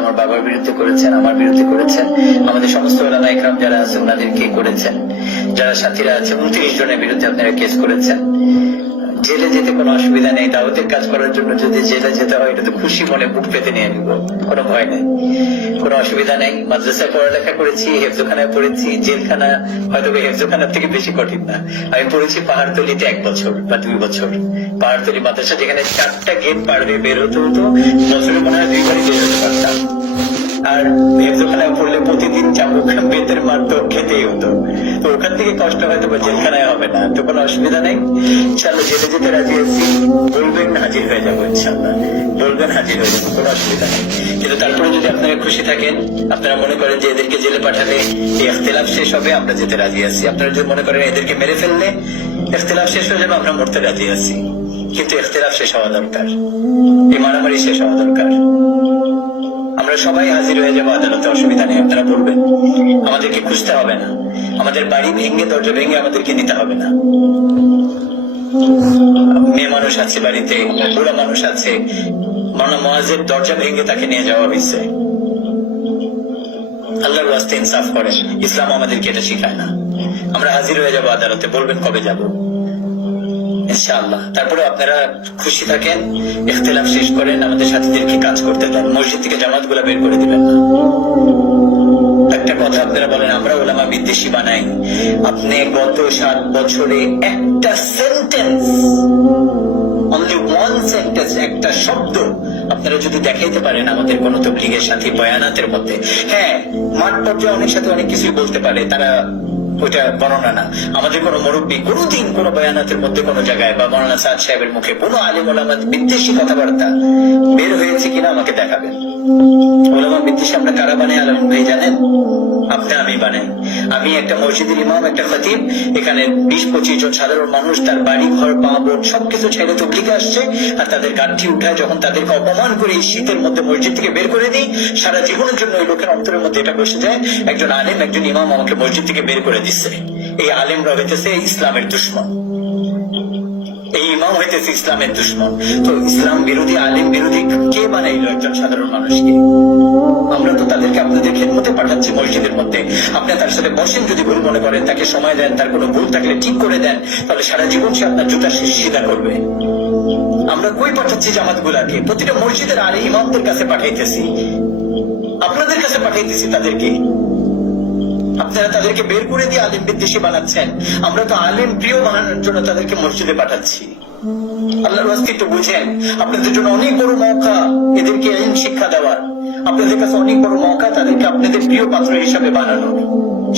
আমার বাবার বিরুদ্ধে করেছেন, আমার বিরুদ্ধে করেছেন, আমাদের সমস্ত ওলামা একরাম যারা আছে, ওনাদেরকে করেছেন। যারা সাথীরা আছে, উনত্রিশ জনের বিরুদ্ধে আপনারা কেস করেছেন। জেলে যেতে কোনো অসুবিধা নেই, দাওয়াতের কাজ করার জন্য যদি জেলে যেতে হয়, এটা তো খুশি মনে বুক পেতে নিয়ে নিব, কোনো ভয় নেই। কোনো অসুবিধা নেই। মাদ্রাসায় পড়ালেখা করেছি, হেফজোখানায় পড়েছি, জেলখানা হয়তো হেফজোখানার থেকে বেশি কঠিন না। আমি পড়েছি পাহাড়তলিতে এক বছর বা দুই বছর। পাহাড়তলি মাদ্রাসা যেখানে চারটা গেট পার বের হতে হতো, বছরে মনে হয় দুইবারই বের হতে পারতাম আর হেফজোখানায় পড়লে প্রতিদিন চাবুক বেতের মার তো খেতেই হতো। তো ওখান থেকে কষ্ট হয়তো বা জেলখানায় হবে না। তো কোনো অসুবিধা নেই। ইনশাল্লাহ যেতে যেতে রাজি আছি। বলবেন, হাজির হয়ে যাব ইনশাল্লাহ বলবেন, হাজির হয়ে যাব, কোনো অসুবিধা নেই। কিন্তু তারপরে যদি আপনারা খুশি থাকেন, আপনারা মনে করেন যে এদেরকে জেলে পাঠালে এই ইখতিলাফ শেষ হবে, আমরা যেতে রাজি আছি। আপনারা যদি মনে করেন এদেরকে মেরে ফেললে, ইখতিলাফ শেষ হয়ে যাবে, আমরা মরতে রাজি আছি। কিন্তু ইখতিলাফ শেষ হওয়া দরকার। এই মারামারি শেষ হওয়া দরকার। আমরা সবাই হাজির হয়ে যাব, আদালতে অসুবিধা নেই, আপনারা বলবেন আমাদেরকে খুঁজতে হবে না। আমাদের বাড়ি ভেঙে, দরজা ভেঙে আমাদেরকে নিতে হবে না। মেয়ে মানুষ আছে বাড়িতে, বুড়া মানুষ আছে। মানা মহাজের দরজা ভেঙে তাকে নিয়ে যাওয়া হয়েছে। আল্লাহর রাস্তে ইনসাফ করে ইসলাম আমাদেরকে এটা শিখায় না। আমরা হাজির হয়ে যাব আদালতে, বলবেন কবে যাব? ইনশাআল্লাহ। তারপরে আপনারা খুশি থাকেন, ইখতিলাফ শেষ করেন, আমাদের সাথীদেরকে কাজ করতে দেন, মসজিদ থেকে জামাতগুলা বের করে দিবেন না। একটা কথা আপনারা বলেন, আমরা ওলামা বিদ্বেষী বানাই। আপনি গত সাত বছরে একটা সেন্টেন্স অনলি ওয়ান সেন্টেন্স একটা শব্দ আপনারা যদি দেখাইতে পারেন আমাদের কোন তবলিগের সাথে বয়ানাতের মধ্যে। হ্যাঁ মাঠ পর্যায়ে অনেক সাথে অনেক কিছুই বলতে পারে, তারা ওইটা বর্ণনা না। আমাদের কোনো মুরব্বী কোনোদিন কোনো বয়ানাতের মধ্যে কোনো জায়গায় বা মৌলানা সাদ সাহেবের মুখে কোনো আলিম ওলামাদ বিদ্বেষী কথাবার্তা বের হয়েছে কিনা আমাকে দেখাবেন। ওলামা বিদ্বেষী আমরা কারা বানাই আলম ভাই জানেন? আপনি, আমি বানাই। আমি একটা মসজিদের ইমাম, একটা খতিব। এখানে বিশ, পঁচিশ জন সাধারণ মানুষ, তার বাড়ি, ঘর পা বোট সবকিছু ছেড়ে তবলিগে আসছে আর তাদের গাঠি উঠায় যখন তাদেরকে অপমান করে শীতের মধ্যে মসজিদ থেকে বের করে দিই, সারা জীবনের জন্য ওই লোকের অন্তরের মধ্যে এটা বসে যায়। একজন আলেম, একজন ইমাম আমাকে মসজিদ থেকে বের করে দিচ্ছে এই আলেমরা হইতেছে ইসলামের দুশ্মন। এই ইমাম হইতেছে ইসলামের দুশ্মন। তো ইসলাম বিরোধী, আলিম বিরোধী কে বানাইলো একজন সাধারণ মানুষকে? আমরা তো তাদেরকে আপনাদের খেদমতে পাঠাচ্ছি মসজিদের মধ্যে। আপনি তার সাথে বসেন যদি ভুল মনে করেন, তাকে সময় দেন, তার কোনো ভুল থাকলে ঠিক করে দেন, তাহলে সারা জীবন সে আপনার জুতা সিধা করবে। আমরা কই পাঠাচ্ছি জামাত গুলাকে প্রতিটা মসজিদের আলে ইমামদের কাছে পাঠাইতেছি। আপনাদের কাছে পাঠাইতেছি তাদেরকে। আপনারা তাদেরকে বের করে দিয়ে আলিম বিদ্বেষী বানাচ্ছেন। আমরা তো আলিম প্রিয় বানানোর জন্য তাদেরকে মসজিদে পাঠাচ্ছি। আল্লাহর আজকে একটু বুঝেন, আপনাদের জন্য অনেক বড় মৌকা এদেরকে আইন শিক্ষা দেওয়ার। আপনাদের কাছে অনেক বড় মৌকা তাদেরকে আপনাদের প্রিয় পাত্র হিসাবে বানানো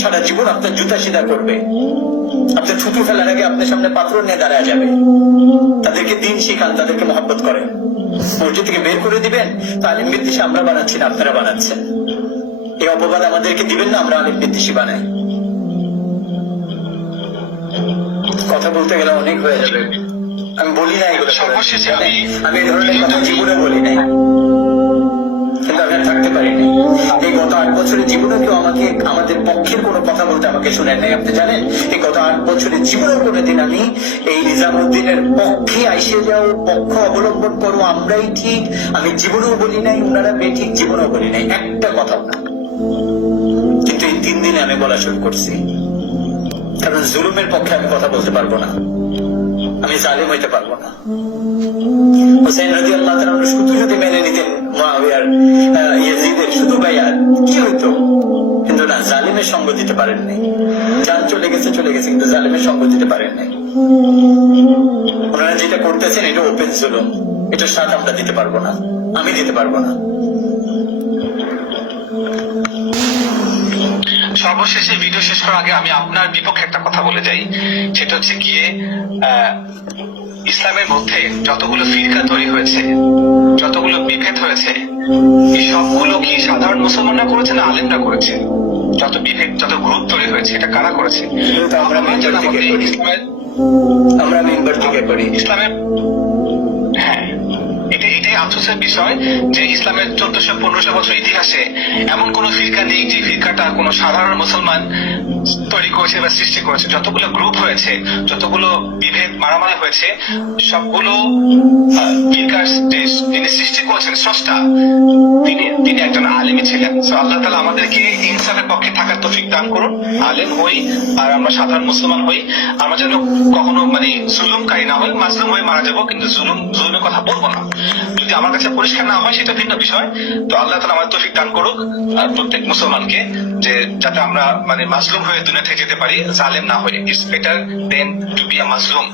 সারা জীবন আপনার জুতা সিধা করবে। আপনার থুতু ফেলার আগে আপনার সামনে পাত্র নিয়ে দাঁড়ায় যাবে। তাদেরকে দিন শিখান, তাদেরকে মহব্বত করেন। মসজিদ থেকে বের করে দিবেন, তা আলিম বিদ্বেষী আমরা বানাচ্ছি না, আপনারা বানাচ্ছেন। এই অপবাদ আমাদেরকে দিবেন না আমরা অনেক বিদ্বেষী বানাই। কথা বলতে গেলে অনেক হয়ে যাবে। আমি বলি না এগুলো সর্বশেষে আমি- আমি ধরনের কথা জীবনে বলি নাই। কিন্তু আমি থাকতে পারিনি এই গত আট বছরের জীবনে কেউ আমাকে আমাদের পক্ষের কোনো কথা বলতে আমাকে শুনেন নাই আপনি জানেন? এই গত আট বছরের জীবনে কোনোদিন আমি এই নিজামুদ্দিনের পক্ষে আইসে যাও পক্ষ অবলম্বন করো আমরাই ঠিক। আমি জীবনেও বলি নাই ওনারা বেঠিক জীবনেও বলি নাই। একটা কথা না কিন্তু এই তিন দিনে আমি বলা শুরু করছি। কারণ জুলুমের পক্ষে আমি কথা বলতে পারব না। আমি জালিম হইতে পারব না। হোসেন রাজি আল্লাহ তাআলা শুধু যদি মেনে নিতেন মুআবিয়ার ইয়াজিদের শুধু বাইয়াত কি হইতো? কিন্তু না, জালিমের সঙ্গ দিতে পারেন নাই জান চলে গেছে চলে গেছে, কিন্তু জালিমের সঙ্গ দিতে পারেন নাই ওনারা যেটা করতেছেন, এটা ওপেন জুলুম। এটার সাথ আমরা দিতে পারব না। আমি দিতে পারব না। সর্বশেষে ভিডিও শেষ করার আগে আমি আপনার বিপক্ষে একটা কথা বলে যাই। সেটা হচ্ছে গিয়ে ইসলামের মধ্যে যতগুলো ফিরকা তৈরি হয়েছে যতগুলো বিভেদ হয়েছে এই সবগুলো কি সাধারণ মুসলমানরা করেছে না আলেমরা করেছে? যত বিভেদ যত গ্রুপ তৈরি হয়েছে এটা কারা করেছে? আমরা মেম্বার থেকে করি ইসলামের আফসোসের বিষয় যে ইসলামের চোদ্দশো, পনেরোশো বছর ইতিহাসে এমন কোন ফিরকা নেই যে ফিরকাটা কোনো সাধারণ মুসলমান তৈরি করেছে বা সৃষ্টি করেছে। যতগুলো গ্রুপ হয়েছে, যতগুলো বিভেদ মারামারি হয়েছে, সবগুলো ফিরকার যিনি সৃষ্টি করেছেন স্রষ্টা, তিনি তিনি একজন আলেমী ছিলেন। আল্লাহ তালা আমাদেরকে ইনসাফের পক্ষে থাকার তৌফিক দান করুন। আলেম হই আর আমরা সাধারণ মুসলমান হই। আমরা যেন কখনো মানে জুলুমকারী না হই, মাজলুম হয়ে মারা যাব, কিন্তু জুলুম, জুলুমের কথা বলব না। যদি আমার কাছে পরিষ্কার না হয়, সেটা ভিন্ন বিষয়। তো আল্লাহ তালা আমার তৌফিক দান করুক, আর প্রত্যেক মুসলমানকে যে যাতে আমরা মানে মাসরুম হয়ে দুনিয়া থেকে যেতে পারি, জালেম না হয়ে। It's better than to be a মাজলুম